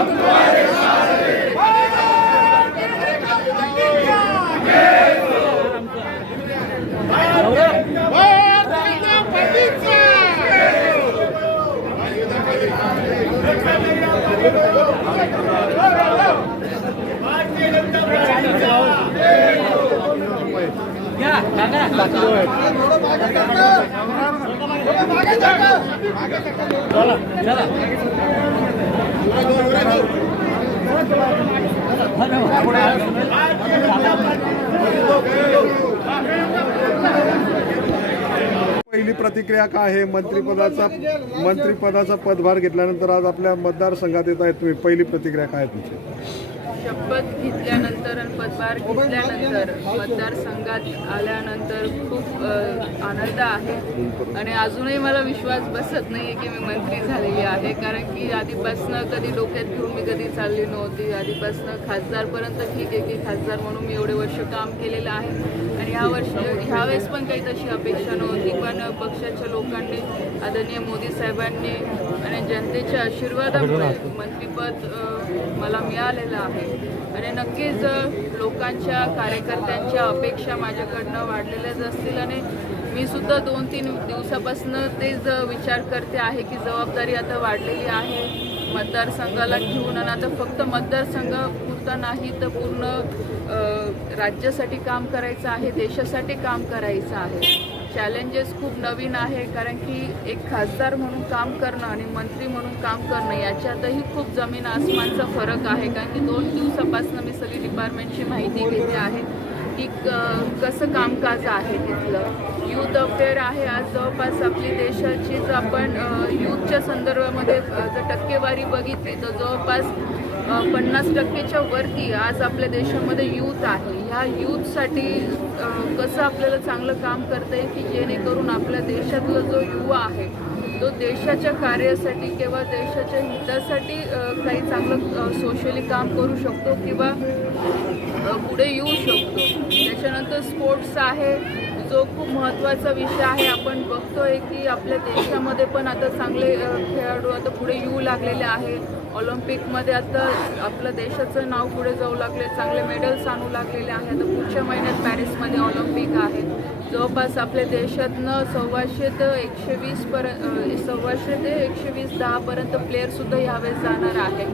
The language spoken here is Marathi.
Come पहिली प्रतिक्रिया काय आहे? मंत्रिपदाचा मंत्रिपदाचा पदभार घेतल्यानंतर आज आपल्या मतदारसंघात येत आहेत तुम्ही. पहिली प्रतिक्रिया काय तुमची? शपथ घेतल्यानंतर आणि पदभार घेतल्यानंतर मतदारसंघात आल्यानंतर खूप आनंद आहे. आणि अजूनही मला विश्वास बसत नाही आहे की मी मंत्री झालेली आहे. कारण की आधीपासनं कधी डोक्यात घेऊन मी कधी चालली नव्हती. आधीपासनं खासदारपर्यंत ठीक आहे की खासदार म्हणून मी एवढे वर्ष काम केलेलं आहे. ह्या वर्षी ह्यावेळेस पण काही तशी अपेक्षा नव्हती पण पक्षाच्या लोकांनी आदरणीय मोदी साहेबांनी आणि जनतेच्या आशीर्वादामुळे मंत्रिपद मला मिळालेलं आहे. आणि नक्कीच लोकांच्या कार्यकर्त्यांच्या अपेक्षा माझ्याकडनं वाढलेल्याच असतील आणि मी सुद्धा दोन तीन दिवसापासून तेच विचार करते आहे की जबाबदारी आता वाढलेली आहे. मतदारसंघाला घेऊन आणि आता फक्त मतदारसंघ पुरता नाही तर पूर्ण राज्यासाठी काम करायचं आहे देशासाठी काम करायचं आहे. चॅलेंजेस खूप नवीन आहे कारण की एक खासदार म्हणून काम करणं आणि मंत्री म्हणून काम करणं याच्यातही खूप जमीन आसमानचा फरक आहे. कारण की दोन दिवसापासून मी सगळी डिपार्टमेंटची माहिती घेते आहे. की क- कसं कामकाज आहे तिथलं. यूथ अफेअर आहे आज जवळपास आपली देशाचीच आपण यूथच्या संदर्भामध्ये जर टक्केवारी बघितली तर जवळपास पन्नास टक्केच्या वरती आज आपल्या देशामध्ये यूथ आहे. ह्या यूथसाठी कसं आपल्याला चांगलं काम करता येईल की जेणेकरून आपल्या देशातला जो युवा आहे तो देशाच्या कार्यासाठी किंवा देशाच्या हितासाठी काही चांगलं सोशली काम करू शकतो किंवा पुढे येऊ शकतो. स्पोर्ट्स आहे जो खूप महत्त्वाचा विषय आहे. आपण बघतोय की आपल्या देशामध्ये पण आता चांगले खेळाडू आता पुढे येऊ लागलेले आहे. ऑलिम्पिकमध्ये आता आपलं देशाचं नाव पुढे जाऊ लागले चांगले मेडल्स आणू लागलेले आहे. आता पुढच्या महिन्यात पॅरिसमध्ये ऑलिम्पिक आहे. जवळपास आपल्या देशातनं सव्वाशे ते एकशे वीसपर्यंत सव्वाशे ते एकशे वीस दहापर्यंत प्लेयरसुद्धा यावेळेस जाणार आहे.